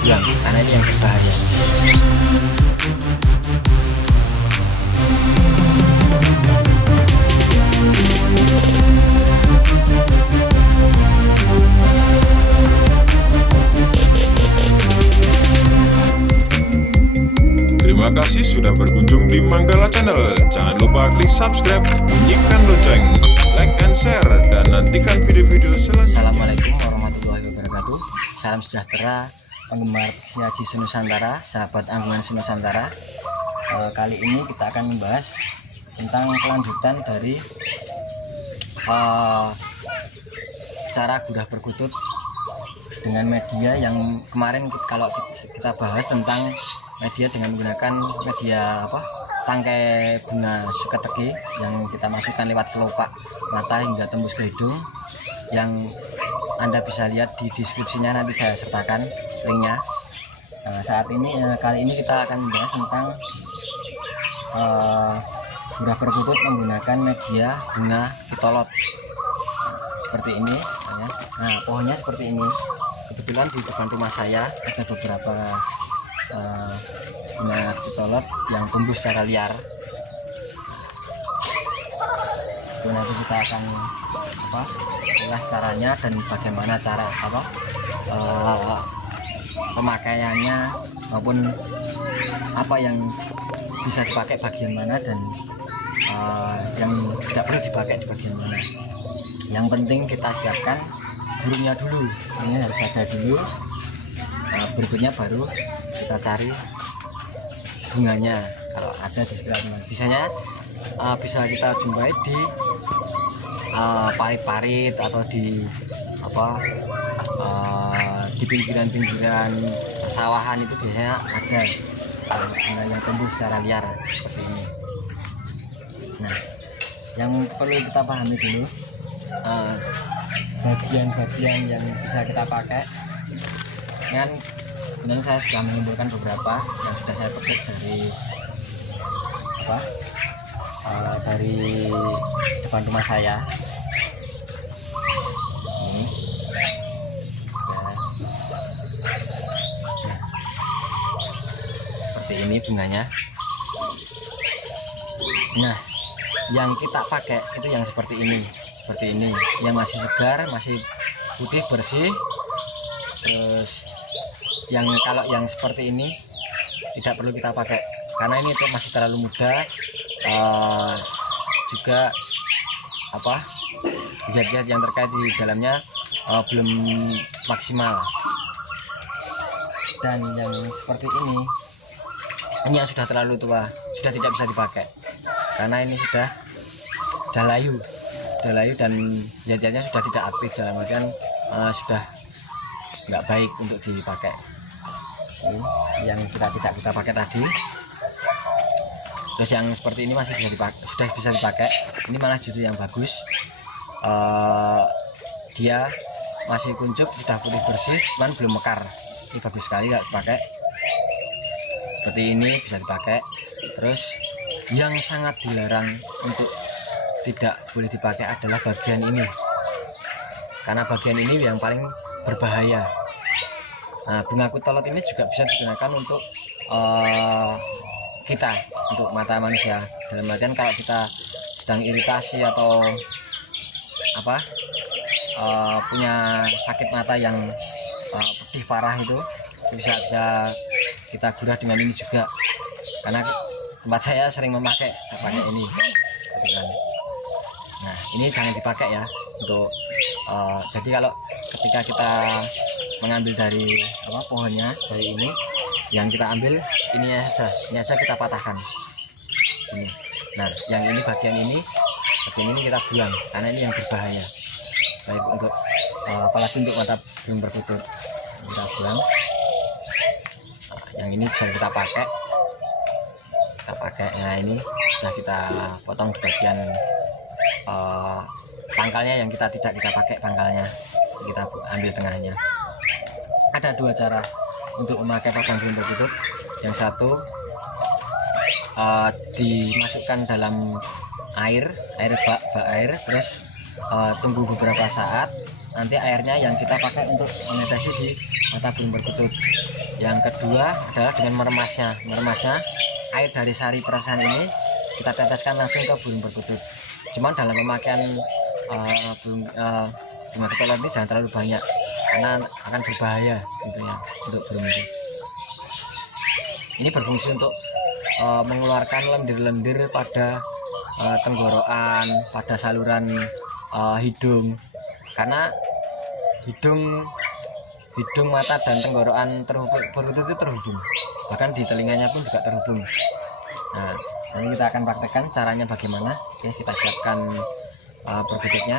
buang karena ini yang berbahaya. Terima kasih sudah berkunjung di Manggala Channel. Jangan lupa klik subscribe, bunyikan lonceng, like and share, dan nantikan video-video selanjutnya. Assalamualaikum warahmatullahi wabarakatuh. Salam sejahtera penggemar Haji Nusantara, sahabat anggungan Nusantara. Kali ini kita akan membahas tentang kelanjutan dari cara gurah perkutut dengan media yang kemarin kalau kita bahas tentang media dengan menggunakan media tangkai bunga sukateki yang kita masukkan lewat kelopak mata hingga tembus ke hidung, yang Anda bisa lihat di deskripsinya, nanti saya sertakan linknya. Saat ini kali ini kita akan membahas tentang gurah perkutut menggunakan media bunga pitolot seperti ini. Nah, pohonnya seperti ini. Kebetulan di depan rumah saya ada beberapa bunga pitolot yang tumbuh secara liar. Nanti kita akan ulas caranya dan bagaimana cara pemakaiannya maupun apa yang bisa dipakai bagian mana dan yang tidak perlu dipakai di bagian mana. Yang penting kita siapkan burungnya dulu, ini harus ada dulu. Berikutnya baru kita cari bunganya kalau ada di sekitar mana. Biasanya bisa kita jumpai di parit-parit atau di di pinggiran-pinggiran sawahan, itu biasanya ada bunga yang tumbuh secara liar seperti ini. Nah, yang perlu kita pahami dulu bagian-bagian yang bisa kita pakai. Kan sebenarnya saya sudah mengumpulkan beberapa yang sudah saya petik dari depan rumah saya. Ini nah, seperti ini bunganya. Nah, yang kita pakai itu yang seperti ini, yang masih segar, masih putih bersih. Terus kalau yang seperti ini tidak perlu kita pakai karena ini masih terlalu muda, juga zat-zat yang terkait di dalamnya belum maksimal. Dan yang seperti ini yang sudah terlalu tua, sudah tidak bisa dipakai karena ini sudah layu dan zat-zatnya sudah tidak aktif, dalam artian sudah nggak baik untuk dipakai. Ini yang tidak kita pakai tadi. Terus yang seperti ini masih bisa dipakai, sudah bisa dipakai. Ini malah justru yang bagus. Dia masih kuncup, sudah putih bersih, cuman belum mekar. Ini bagus sekali kalau dipakai. Seperti ini bisa dipakai. Terus yang sangat dilarang untuk tidak boleh dipakai adalah bagian ini, karena bagian ini yang paling berbahaya. Nah, bunga pitolot ini juga bisa digunakan untuk untuk mata manusia. Dalam artian kalau kita sedang iritasi atau punya sakit mata yang pedih parah, itu bisa kita gurah dengan ini juga. Karena tempat saya sering pakai ini. Nah, ini jangan dipakai ya untuk jadi kalau ketika kita mengambil dari pohonnya, dari ini yang kita ambil ini aja kita patahkan ini. Nah, yang ini bagian ini kita buang karena ini yang berbahaya, baik untuk apalagi untuk mata burung perkutut, kita buang. Yang ini bisa kita pakai. Nah, ini sudah kita potong di bagian pangkalnya yang tidak kita pakai pangkalnya, kita ambil tengahnya. Ada dua cara untuk memakai pakan burung perkutut. Yang satu dimasukkan dalam air bak air, terus tunggu beberapa saat, nanti airnya yang kita pakai untuk menetesi di mata burung perkutut. Yang kedua adalah dengan meremasnya air dari sari perasan ini kita teteskan langsung ke burung perkutut. Cuman dalam pemakaian bunga ketolot ini jangan terlalu banyak karena akan berbahaya tentunya untuk burung itu. Ini berfungsi untuk mengeluarkan lendir-lendir pada tenggorokan, pada saluran hidung, karena hidung, mata dan tenggorokan perkutut itu terhubung, bahkan di telinganya pun juga terhubung. Nah, nanti kita akan praktekkan caranya bagaimana. Oke, kita siapkan perkututnya,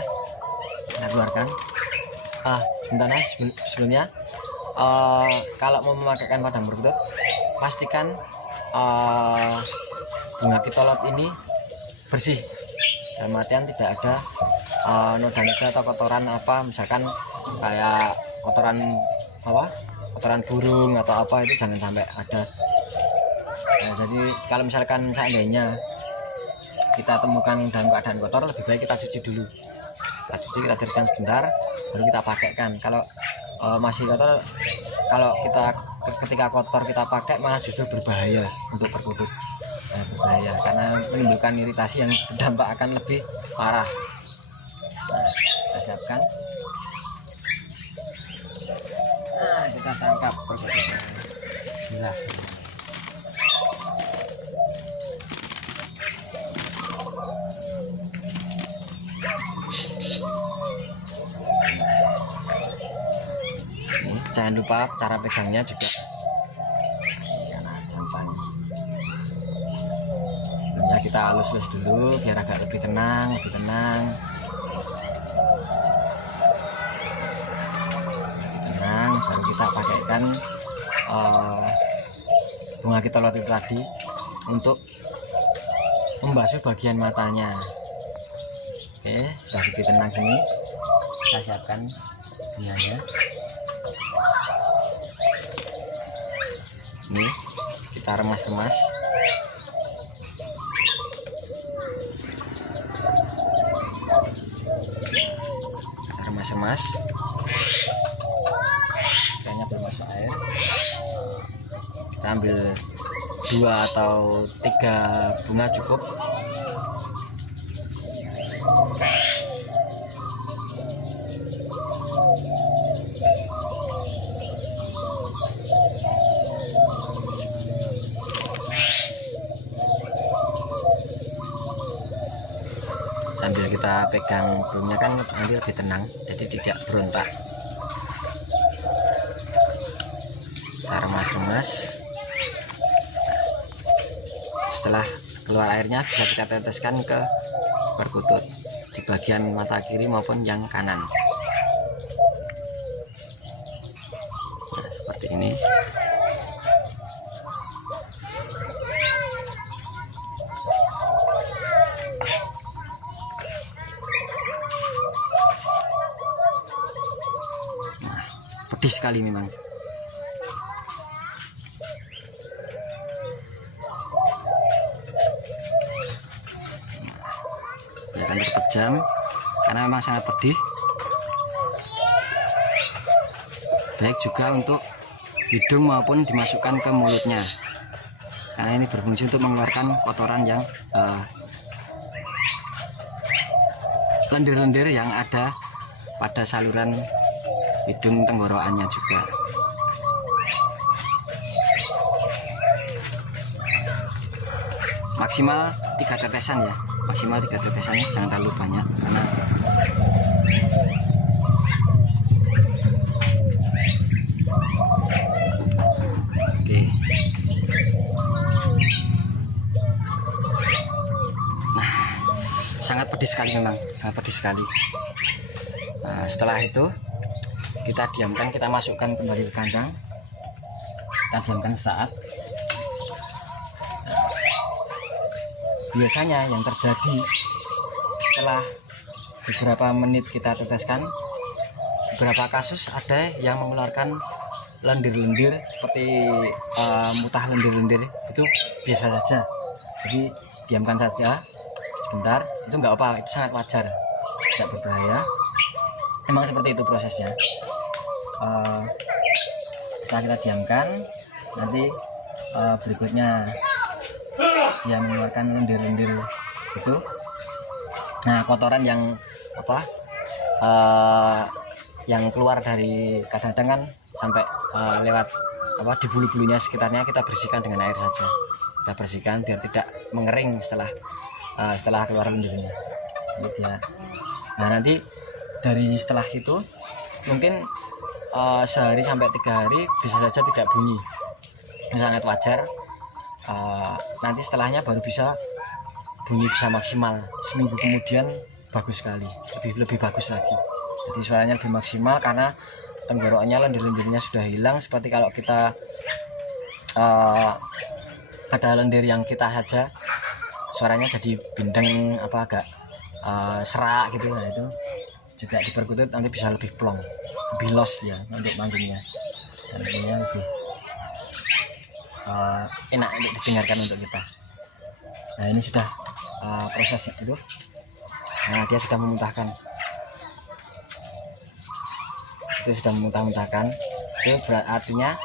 kita keluarkan. Sebentar ya, sebelumnya kalau mau memakaikan padang perkutut, pastikan bunga kitolot ini bersih, dalam artian tidak ada noda-noda atau kotoran apa, misalkan kayak kotoran burung atau apa, itu jangan sampai ada. Nah, jadi kalau misalkan seandainya kita temukan dalam keadaan kotor, lebih baik kita cuci dulu. Kita tiriskan sebentar, baru kita pakaikan. Kalau masih kotor, kalau ketika kotor kita pakai malah justru berbahaya untuk perkutut. Berbahaya karena menimbulkan iritasi yang berdampak akan lebih parah. Nah, kita siapkan. Nah, kita tangkap perkututnya. Bismillah. Jangan lupa cara pegangnya juga karena jantan. Nah, kita halus-halus dulu biar agak lebih tenang. Baru kita pakaikan bunga kitolot itu tadi untuk membasuh bagian matanya. Oke, sudah lebih tenang gini, kita siapkan bunganya. Ini kita remas-remas. Kayaknya belum masuk air. Kita ambil 2 atau 3 bunga cukup. Sambil kita pegang burungnya kan nanti lebih tenang, jadi tidak berontak. Kita remas-remas. Setelah keluar airnya bisa kita teteskan ke perkutut di bagian mata kiri maupun yang kanan. Nah, seperti ini. Pedis sekali memang. Ya kan terpejam karena memang sangat pedih. Baik juga untuk hidung maupun dimasukkan ke mulutnya, karena ini berfungsi untuk mengeluarkan kotoran yang lendir-lendir yang ada pada saluran hidung tenggorokannya juga. Maksimal 3 tetesan ya, jangan terlalu banyak karena oke. Nah, sangat pedis sekali memang, Nah, setelah itu kita diamkan, kita masukkan kembali ke kandang, kita diamkan sesaat. Biasanya yang terjadi setelah beberapa menit kita teteskan, beberapa kasus ada yang mengeluarkan lendir-lendir seperti mutah lendir-lendir, itu biasa saja, jadi diamkan saja sebentar, itu nggak apa, itu sangat wajar, tidak berbahaya. Memang seperti itu prosesnya. setelah kita diamkan, nanti berikutnya dia mengeluarkan lendir-lendir itu. Nah, kotoran yang yang keluar dari kadang-kadang kan sampai lewat di bulu-bulunya sekitarnya, kita bersihkan dengan air saja. Kita bersihkan biar tidak mengering setelah keluar lendirnya. Nah, nanti dari setelah itu mungkin sehari sampai 3 hari bisa saja tidak bunyi, ini sangat wajar. Nanti setelahnya baru bisa bunyi, bisa maksimal seminggu kemudian bagus sekali, lebih bagus lagi. Jadi suaranya lebih maksimal karena tenggorokannya, lendir-lendirnya sudah hilang. Seperti kalau kita ada lendir yang kita saja, suaranya jadi bindeng, agak serak gitu. Nah, itu juga diperkutut nanti bisa lebih plong, lebih los ya untuk manggungnya, dan ini lebih enak untuk didengarkan untuk kita. Nah, ini sudah prosesnya itu. Nah, dia sudah memuntahkan, itu sudah memuntah-muntahkan. Itu artinya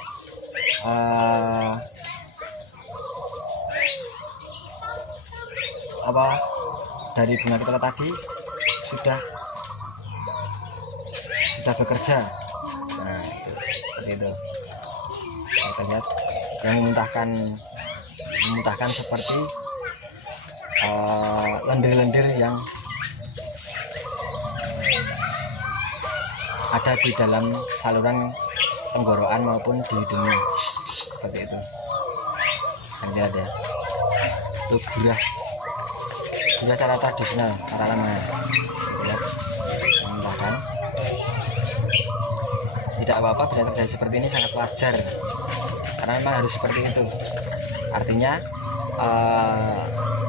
dari bunga ketelot tadi sudah bekerja. Nah, itu seperti itu. Kita lihat yang memuntahkan seperti lendir-lendir yang ada di dalam saluran tenggorokan maupun di hidungnya, seperti itu. Kan lihat ya, itu gurah cara tradisional, cara lama. Lihat, memuntahkan. Tidak apa-apa bisa terjadi seperti ini, sangat wajar karena memang harus seperti itu. Artinya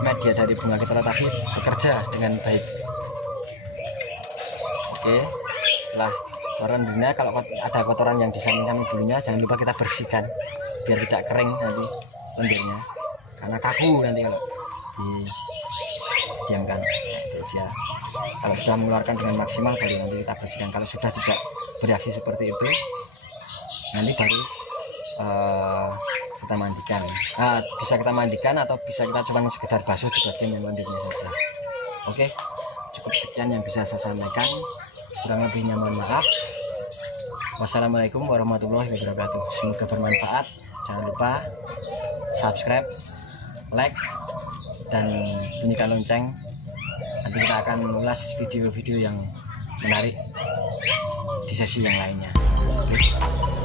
media dari bunga ketelot tadi bekerja dengan baik. Oke, setelah lendirnya, kalau ada kotoran yang di samping bulunya, jangan lupa kita bersihkan biar tidak kering nanti lendirnya, karena kaku nanti kalau didiamkan. Dia kalau sudah mengeluarkan dengan maksimal baru nanti kita bersihkan. Kalau sudah tidak bereaksi seperti itu, nanti baru kita mandikan. Bisa kita mandikan atau bisa kita cuma sekedar basuh di bagian yang lendirnya saja. Oke, cukup sekian yang bisa saya sampaikan, kurang lebihnya mohon maaf. Wassalamualaikum warahmatullahi wabarakatuh. Semoga bermanfaat. Jangan lupa subscribe, like, dan bunyikan lonceng. Nanti kita akan mengulas video-video yang menarik di sesi yang lainnya. Oke.